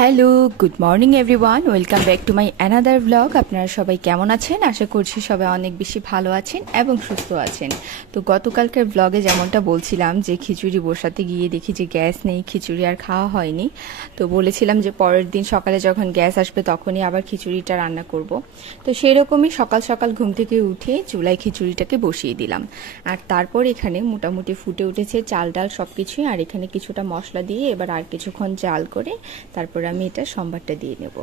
Hello, good morning everyone, welcome back to my another blog. আপনারা সবাই কেমন আছেন? আশা করছি সবাই অনেক বেশি ভালো আছেন এবং সুস্থ আছেন। তো গতকালকের ব্লগে যেমনটা বলছিলাম যে খিচুড়ি বসাতে গিয়ে দেখি যে গ্যাস নেই, খিচুড়ি আর খাওয়া হয়নি। তো বলেছিলাম যে পরের দিন সকালে যখন গ্যাস আসবে তখনই আবার খিচুড়িটা রান্না করব। তো সেই রকমই সকাল সকাল ঘুম থেকে উঠে চুলায় খিচুড়িটাকে বসিয়ে দিলাম। আর তারপর এখানে মোটামুটি ফুটে উঠেছে চাল ডাল সব কিছুই। আর এখানে কিছুটা মশলা দিয়ে এবার আর কিছুক্ষণ জাল করে তারপর আমি এটা সম্বারটা দিয়ে নেব।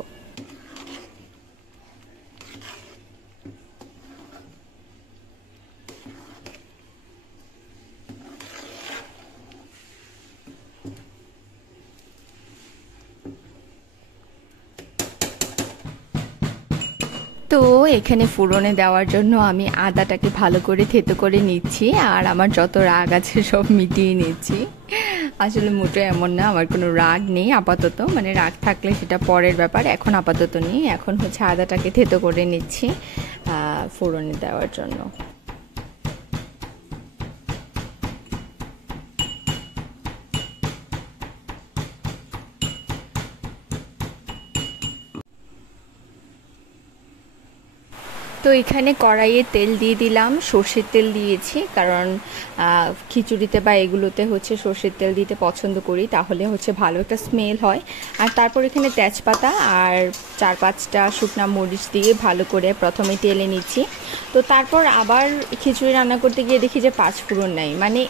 তো এখানে ফোড়নে দেওয়ার জন্য আমি আদাটাকে ভালো করে থেতো করে নিচ্ছি আর আমার যত রাগ আছে সব মিটিয়ে নিচ্ছি। আসলে মোটেও এমন না, আমার কোনো রাগ নেই আপাতত, মানে রাগ থাকলে সেটা পরের ব্যাপার, এখন আপাতত নেই। এখন হচ্ছে আদাটাকে থেতো করে নিচ্ছি ফোড়নে দেওয়ার জন্য। তো এখানে কড়াইয়ে তেল দিয়ে দিলাম, সর্ষের তেল দিয়েছি কারণ খিচুড়িতে বা এগুলোতে হচ্ছে সর্ষের তেল দিতে পছন্দ করি, তাহলে হচ্ছে ভালো একটা স্মেল হয়। আর তারপর এখানে তেজপাতা আর 4-5টা শুকনা মরিচ দিয়ে ভালো করে প্রথমে তেলে নিচ্ছি। তো তারপর আবার খিচুড়ি রান্না করতে গিয়ে দেখি যে 5 ফোড়ন নাই, মানে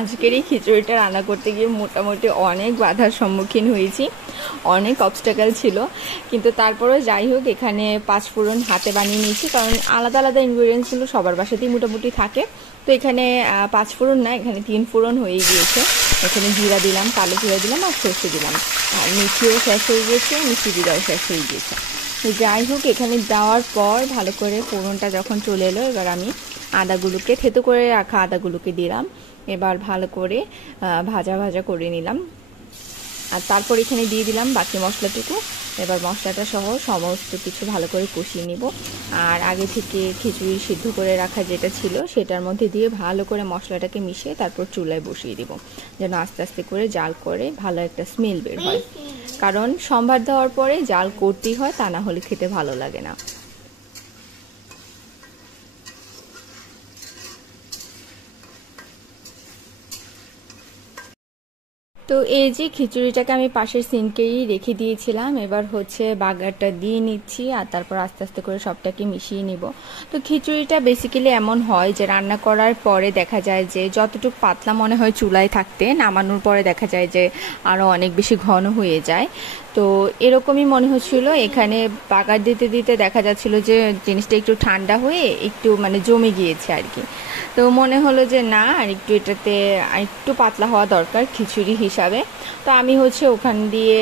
আজকের এই খিচুড়িটা রান্না করতে গিয়ে মোটামুটি অনেক বাধার সম্মুখীন হয়েছি, অনেক অবস্টাকেল ছিল। কিন্তু তারপরেও যাই হোক, এখানে 5 ফোড়ন হাতে বানিয়ে নিয়েছি কারণ আলাদা আলাদা ইনগ্রিডিয়েন্টসগুলো সবার বাসাতেই মোটামুটি থাকে। তো এখানে 5 ফোড়ন না, এখানে 3 ফোড়ন হয়ে গিয়েছে। এখানে জিরা দিলাম, কালো জিরা দিলাম আর সর্ষে দিলাম। আর মেথিও শেষ হয়ে গিয়েছে, মিষ্টি জিরাও শেষ হয়ে গিয়েছে। তো যাই হোক, এখানে দেওয়ার পর ভালো করে ফোড়নটা যখন চলে এলো, এবার আমি আদাগুলোকে থেতো করে রাখা আদাগুলোকে দিলাম। এবার ভালো করে ভাজা ভাজা করে নিলাম। আর তারপর এখানে দিয়ে দিলাম বাকি মশলাটুকু। এবার মশলাটা সহ সমস্ত কিছু ভালো করে কষিয়ে নিব। আর আগে থেকে খিচুড়ি সিদ্ধ করে রাখা যেটা ছিল সেটার মধ্যে দিয়ে ভালো করে মশলাটাকে মিশিয়ে তারপর চুলায় বসিয়ে দিব, যেন আস্তে আস্তে করে জাল করে ভালো একটা স্মেল বের হয়। কারণ সম্ভার দেওয়ার পরে জাল করতেই হয়, তা না হলে খেতে ভালো লাগে না। তো এই যে খিচুড়িটাকে আমি পাশের সিঙ্কেই রেখে দিয়েছিলাম, এবার হচ্ছে বাগারটা দিয়ে নিচ্ছি আর তারপর আস্তে আস্তে করে সবটাকে মিশিয়ে নিব। তো খিচুড়িটা বেসিক্যালি এমন হয় যে রান্না করার পরে দেখা যায় যে যতটুকু পাতলা মনে হয় চুলায় থাকতে, নামানোর পরে দেখা যায় যে আরও অনেক বেশি ঘন হয়ে যায়। তো এরকমই মনে হচ্ছিল, এখানে বাগার দিতে দিতে দেখা যাচ্ছিল যে জিনিসটা একটু ঠান্ডা হয়ে একটু মানে জমে গিয়েছে আর কি। তো মনে হলো যে না, আর একটু এটাতে একটু পাতলা হওয়া দরকার খিচুড়ি হিসাবে। তো আমি হচ্ছে ওখান দিয়ে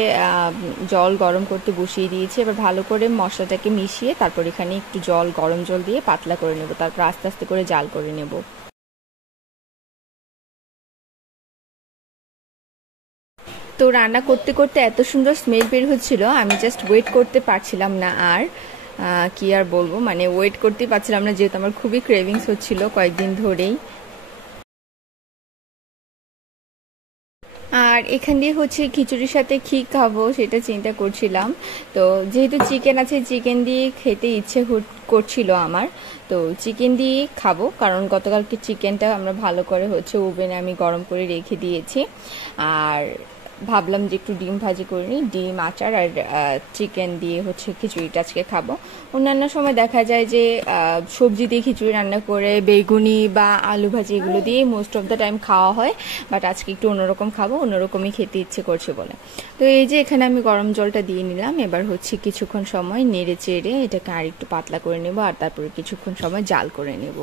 জল গরম করতে বসিয়ে দিয়েছি। এবার ভালো করে মশলাটাকে মিশিয়ে তারপর এখানে একটু জল, গরম জল দিয়ে পাতলা করে নেব, তারপর আস্তে আস্তে করে জাল করে নেব। তো রান্না করতে করতে এত সুন্দর স্মেল বের হচ্ছিল, আমি জাস্ট ওয়েট করতে পারছিলাম না। আর কি আর বলবো, মানে ওয়েট করতেই পারছিলাম না, যেহেতু আমার খুবই ক্রেভিংস হচ্ছিল কয়েকদিন ধরেই। আর এখান দিয়ে হচ্ছে খিচুড়ির সাথে কি খাবো সেটা চিন্তা করছিলাম। তো যেহেতু চিকেন আছে, চিকেন দিয়ে খেতে ইচ্ছে করছিল আমার। তো চিকেন দিয়ে খাবো, কারণ গতকালকে চিকেনটা আমরা ভালো করে হচ্ছে ওভেনে আমি গরম করে রেখে দিয়েছি। আর ভাবলাম যে একটু ডিম ভাজি করে নিই, ডিম আচার আর চিকেন দিয়ে হচ্ছে খিচুড়িটা আজকে খাবো। অন্যান্য সময় দেখা যায় যে সবজি দিয়ে খিচুড়ি রান্না করে বেগুনি বা আলু ভাজি এগুলো দিয়ে মোস্ট অফ দ্য টাইম খাওয়া হয়। বাট আজকে একটু অন্যরকম খাবো, অন্যরকমই খেতে ইচ্ছে করছে বলে। তো এই যে এখানে আমি গরম জলটা দিয়ে নিলাম। এবার হচ্ছে কিছুক্ষণ সময় নেড়ে চেড়ে এটাকে আর একটু পাতলা করে নেব আর তারপরে কিছুক্ষণ সময় জাল করে নেব।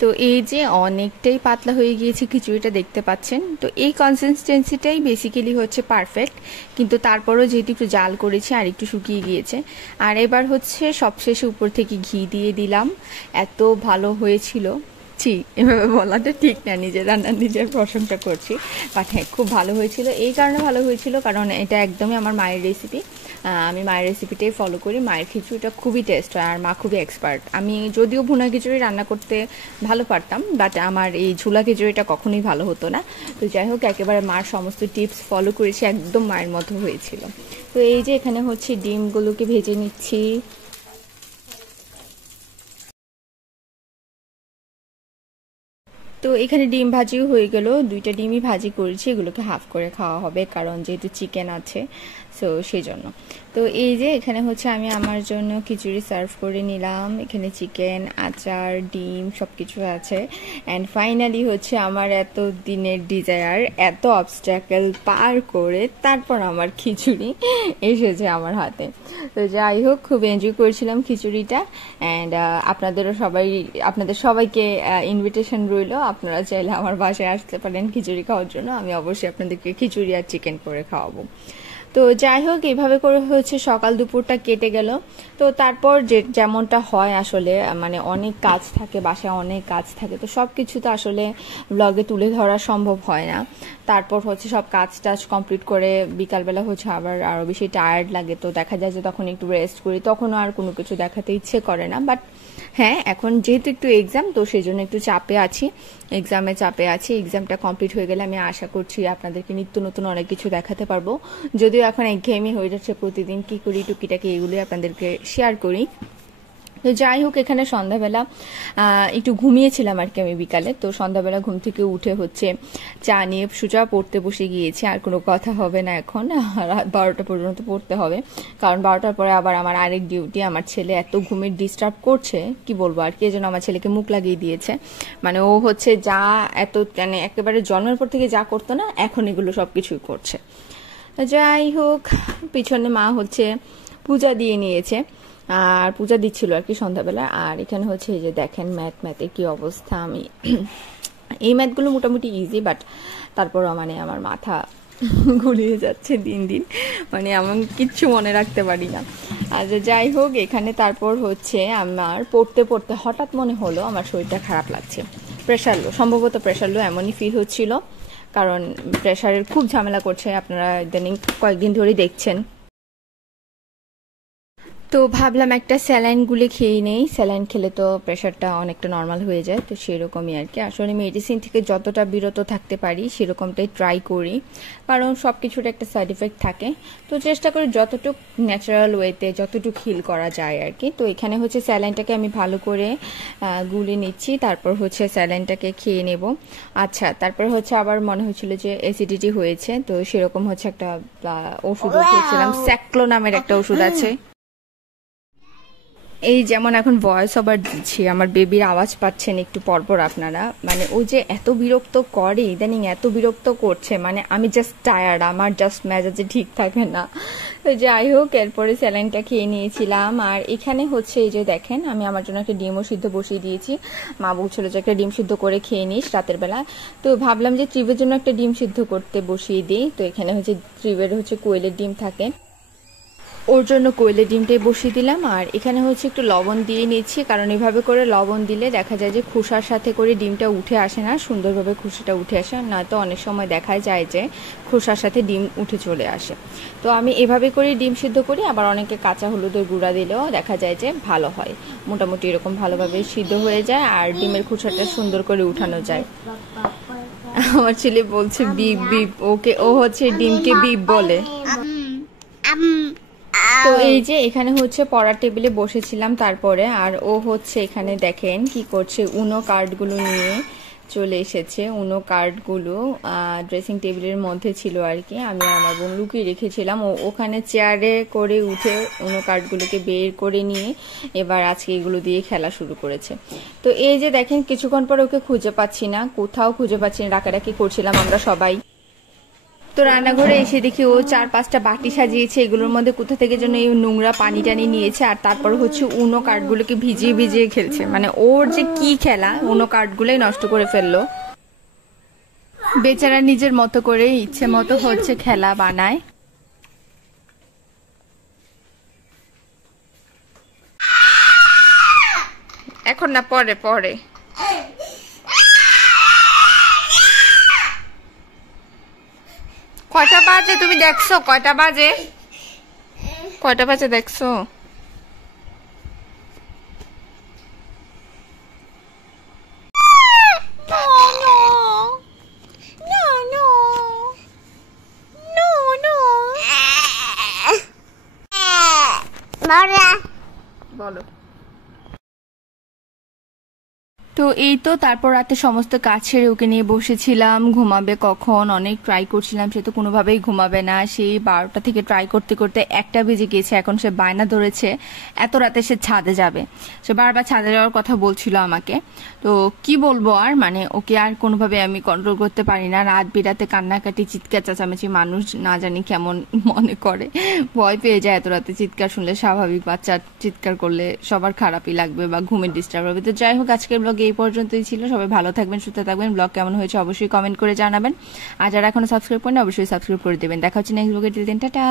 তো এই যে অনেকটাই পাতলা হয়ে গিয়েছে খিচুড়িটা, দেখতে পাচ্ছেন। তো এই কনসিস্টেন্সিটাই বেসিক্যালি হচ্ছে পারফেক্ট, কিন্তু তারপরও যেহেতু একটু জাল করেছি আর একটু শুকিয়ে গিয়েছে। আর এবার হচ্ছে সবশেষে উপর থেকে ঘি দিয়ে দিলাম। এত ভালো হয়েছিল, ছি এভাবে বলাটা ঠিক না, নিজের রান্নার নিজের প্রশংসা করছি, বাট হ্যাঁ খুব ভালো হয়েছিল। এই কারণে ভালো হয়েছিল কারণ এটা একদমই আমার মায়ের রেসিপি। আমি মায়ের রেসিপিটাই ফলো করি। মায়ের খিচুড়িটা খুবই টেস্ট হয় আর মা খুবই এক্সপার্ট। আমি যদিও ভুনা খিচুড়ি রান্না করতে ভালো পারতাম, বাট আমার এই ঝুলা খিচুড়িটা কখনোই ভালো হতো না। তো যাই হোক, একেবারে মার সমস্ত টিপস ফলো করেছি, একদম মায়ের মতো হয়েছিল। তো এই যে এখানে হচ্ছে ডিমগুলোকে ভেজে নিচ্ছি। তো এখানে ডিম ভাজিও হয়ে গেল, 2টা ডিমই ভাজি করেছি, এগুলোকে হাফ করে খাওয়া হবে কারণ যেহেতু চিকেন আছে, সো সেই জন্য। তো এই যে এখানে হচ্ছে আমি আমার জন্য খিচুড়ি সার্ভ করে নিলাম। এখানে চিকেন, আচার, ডিম সব কিছু আছে। অ্যান্ড ফাইনালি হচ্ছে আমার এত দিনের ডিজায়ার, এত অবস্ট্যাকেল পার করে তারপর আমার খিচুড়ি এসেছে আমার হাতে। তো যাই হোক, খুব এনজয় করেছিলাম খিচুড়িটা। অ্যান্ড আপনাদের সবাইকে ইনভিটেশন রইল, আপনারা চাইলে আমার বাসায় আসতে পারেন খিচুড়ি খাওয়ার জন্য। আমি অবশ্যই আপনাদেরকে খিচুড়ি আর চিকেন করে খাওয়াবো। তো যাই হোক, এইভাবে করে হচ্ছে সকাল দুপুরটা কেটে গেল। তো তারপর যেমনটা হয় আসলে, মানে অনেক কাজ থাকে বাসায়, অনেক কাজ থাকে, তো সব কিছু তো আসলে ব্লগে তুলে ধরা সম্ভব হয় না। তারপর হচ্ছে সব কাজ টাজ কমপ্লিট করে বিকালবেলা হচ্ছে আবার আরও বেশি টায়ার্ড লাগে, তো দেখা যায় যে তখন একটু রেস্ট করি, তখনও আর কোনো কিছু দেখাতে ইচ্ছে করে না। বাট হ্যাঁ, এখন যেহেতু একটু এক্সাম, তো সেই জন্য একটু চাপে আছি, চাপে আছি। এক্সামটা কমপ্লিট হয়ে গেলে আমি আশা করছি আপনাদেরকে নিত্য নতুন অনেক কিছু দেখাতে পারবো। যদিও এখন একঘেয়েমি হয়ে যাচ্ছে, প্রতিদিন কি করি টুকিটাকি এগুলোই আপনাদেরকে শেয়ার করি। তো যাই হোক, এখানে সন্ধ্যাবেলা একটু ঘুমিয়েছিলাম আর কি আমি বিকালে। তো সন্ধ্যাবেলা ঘুম থেকে উঠে হচ্ছে চা নিয়ে সোজা পড়তে বসে গিয়েছি। আর কোনো কথা হবে না, এখন রাত 12টা পর্যন্ত পড়তে হবে, কারণ 12টার পরে আবার আমার আরেক ডিউটি। আমার ছেলে এত ঘুমের ডিস্টার্ব করছে, কি বলবো আর কি, যেন আমার ছেলেকে মুখ লাগিয়ে দিয়েছে। মানে ও হচ্ছে যা এত মানে একেবারে জন্মের পর থেকে যা করতো না, এখন এগুলো সব কিছুই করছে। যাই হোক, পিছনে মা হচ্ছে পূজা দিয়ে নিয়েছে, আর পূজা দিচ্ছিল আর কি সন্ধ্যাবেলা। আর এখানে হচ্ছে এই যে দেখেন ম্যাথের কি অবস্থা। আমি এই ম্যাথগুলো মোটামুটি ইজি, বাট তারপরও মানে আমার মাথা ঘুরিয়ে যাচ্ছে দিন দিন, মানে এমন কিচ্ছু মনে রাখতে পারি না। আর যাই হোক, এখানে তারপর হচ্ছে আমার পড়তে পড়তে হঠাৎ মনে হলো আমার শরীরটা খারাপ লাগছে, প্রেশার লো, সম্ভবত প্রেশার লো এমনই ফিল হচ্ছিল, কারণ প্রেশারের খুব ঝামেলা করছে, আপনারা ইদানিং কয়েকদিন ধরেই দেখছেন। তো ভাবলাম একটা স্যালাইন গুলে খেয়ে নেই, স্যালাইন খেলে তো প্রেশারটা অনেকটা নর্মাল হয়ে যায়, তো সেরকমই আর কি। আসলে মেডিসিন থেকে যতটা বিরত থাকতে পারি সেরকমটাই ট্রাই করি, কারণ সব কিছুর একটা সাইড এফেক্ট থাকে। তো চেষ্টা করি যতটুকু ন্যাচারাল ওয়েতে যতটুকু হিল করা যায় আর কি। তো এখানে হচ্ছে স্যালাইনটাকে আমি ভালো করে গুলে নিচ্ছি, তারপর হচ্ছে স্যালাইনটাকে খেয়ে নেব। আচ্ছা, তারপর হচ্ছে আবার মনে হচ্ছিল যে অ্যাসিডিটি হয়েছে, তো সেরকম হচ্ছে একটা ওষুধ খেয়েছিলাম, স্যাক্লো নামের একটা ওষুধ আছে। এই যেমন এখন ভয়েস ওভার দিচ্ছি, আমার বেবির আওয়াজ পাচ্ছেন একটু পরপর আপনারা, মানে ও যে এত বিরক্ত করে ইদানিং, এত বিরক্ত করছে, মানে আমি জাস্ট টায়ার্ড, আমার জাস্ট মেজাজে ঠিক থাকে না। তো যাই হোক, এরপরে স্যালাইনটা খেয়ে নিয়েছিলাম। আর এখানে হচ্ছে এই যে দেখেন, আমি আমার জন্য একটা ডিমও সিদ্ধ বসিয়ে দিয়েছি। মা বলছিল যে একটা ডিম সিদ্ধ করে খেয়ে নিস রাতের বেলা, তো ভাবলাম যে ত্রিবের জন্য একটা ডিম সিদ্ধ করতে বসিয়ে দিই। তো এখানে হচ্ছে ত্রিবের হচ্ছে কোয়েলের ডিম থাকে, ওর জন্য কোয়েলের ডিমটাই বসিয়ে দিলাম। আর এখানে হচ্ছে একটু লবণ দিয়ে নিচ্ছি, কারণ এভাবে করে লবণ দিলে দেখা যায় যে খোসার সাথে করে ডিমটা উঠে আসে না, সুন্দরভাবে খোসাটা উঠে আসে, নয়তো অনেক সময় দেখা যায় যে খোসার সাথে ডিম উঠে চলে আসে। তো আমি এভাবে করে ডিম সিদ্ধ করি, আবার অনেকে কাঁচা হলুদের গুঁড়া দিলেও দেখা যায় যে ভালো হয়। মোটামুটি এরকম ভালোভাবে সিদ্ধ হয়ে যায় আর ডিমের খোসাটা সুন্দর করে উঠানো যায়। আমার ছেলে বলছে বিপ বিপ, ওকে ও হচ্ছে ডিমকে বিপ বলে। তো এই যে এখানে হচ্ছে পড়ার টেবিলে বসেছিলাম তারপরে, আর ও হচ্ছে এখানে দেখেন কি করছে, উনো কার্ডগুলো নিয়ে চলে এসেছে। উনো কার্ডগুলো ড্রেসিং টেবিলের মধ্যে ছিল আর কি, আমি আমার বোন লুকিয়ে রেখেছিলাম। ও ওখানে চেয়ারে করে উঠে উনো কার্ডগুলোকে বের করে নিয়ে এবার আজকে এগুলো দিয়ে খেলা শুরু করেছে। তো এই যে দেখেন, কিছুক্ষণ পর ওকে খুঁজে পাচ্ছি না, কোথাও খুঁজে পাচ্ছি না, ডাকাডাকি করছিলাম আমরা সবাই। তো রান্নাঘরে এসে দেখি ও 4-5টা বাটি সাজিয়েছে, এগুলোর মধ্যে কোথা থেকে যেন এই নোংরা পানি টানি নিয়েছে, আর তারপর হচ্ছে উনো কার্ডগুলোকে ভিজিয়ে ভিজিয়ে খেলছে। মানে ওর যে কি খেলা, উনো কার্ডগুলোই নষ্ট করে ফেললো। বেচারা নিজের মতো করে ইচ্ছে মতো হচ্ছে খেলা বানায়। এখন না, পরে পরে। কয়টা বাজে তুমি দেখছো? কয়টা বাজে? কয়টা বাজে দেখছো? বলো। তো এই তো তারপর রাতে সমস্ত কাজ ছেড়ে ওকে নিয়ে বসেছিলাম। ঘুমাবে কখন অনেক ট্রাই করছিলাম, সে তো কোনোভাবেই ঘুমাবে না। সেই 12টা থেকে ট্রাই করতে করতে 1টা বেজে গিয়েছে। এখন সে বায়না ধরেছে এত রাতে সে ছাদে যাবে, সে বারবার ছাদে যাওয়ার কথা বলছিল আমাকে। তো কি বলবো আর, মানে ওকে আর কোনোভাবে আমি কন্ট্রোল করতে পারি না। রাত বিরাতে কান্নাকাটি, চিৎকার চেঁচামেচি, মানুষ না জানি কেমন মনে করে, ভয় পেয়ে যায় এত রাতে চিৎকার শুনলে। স্বাভাবিক, বাচ্চা চিৎকার করলে সবার খারাপই লাগবে বা ঘুমের ডিস্টার্ব হবে। তো যাই হোক, আজকের ব্লগ এই পর্যন্তই ছিল। সবাই ভালো থাকবেন, সুস্থ থাকবেন। ব্লগ কেমন হয়েছে অবশ্যই কমেন্ট করে জানাবেন, আর যারা এখনো সাবস্ক্রাইব করেন অবশ্যই সাবস্ক্রাইব করে দেবেন। দেখা হচ্ছে নেক্সট ব্লগে। Till then, tata.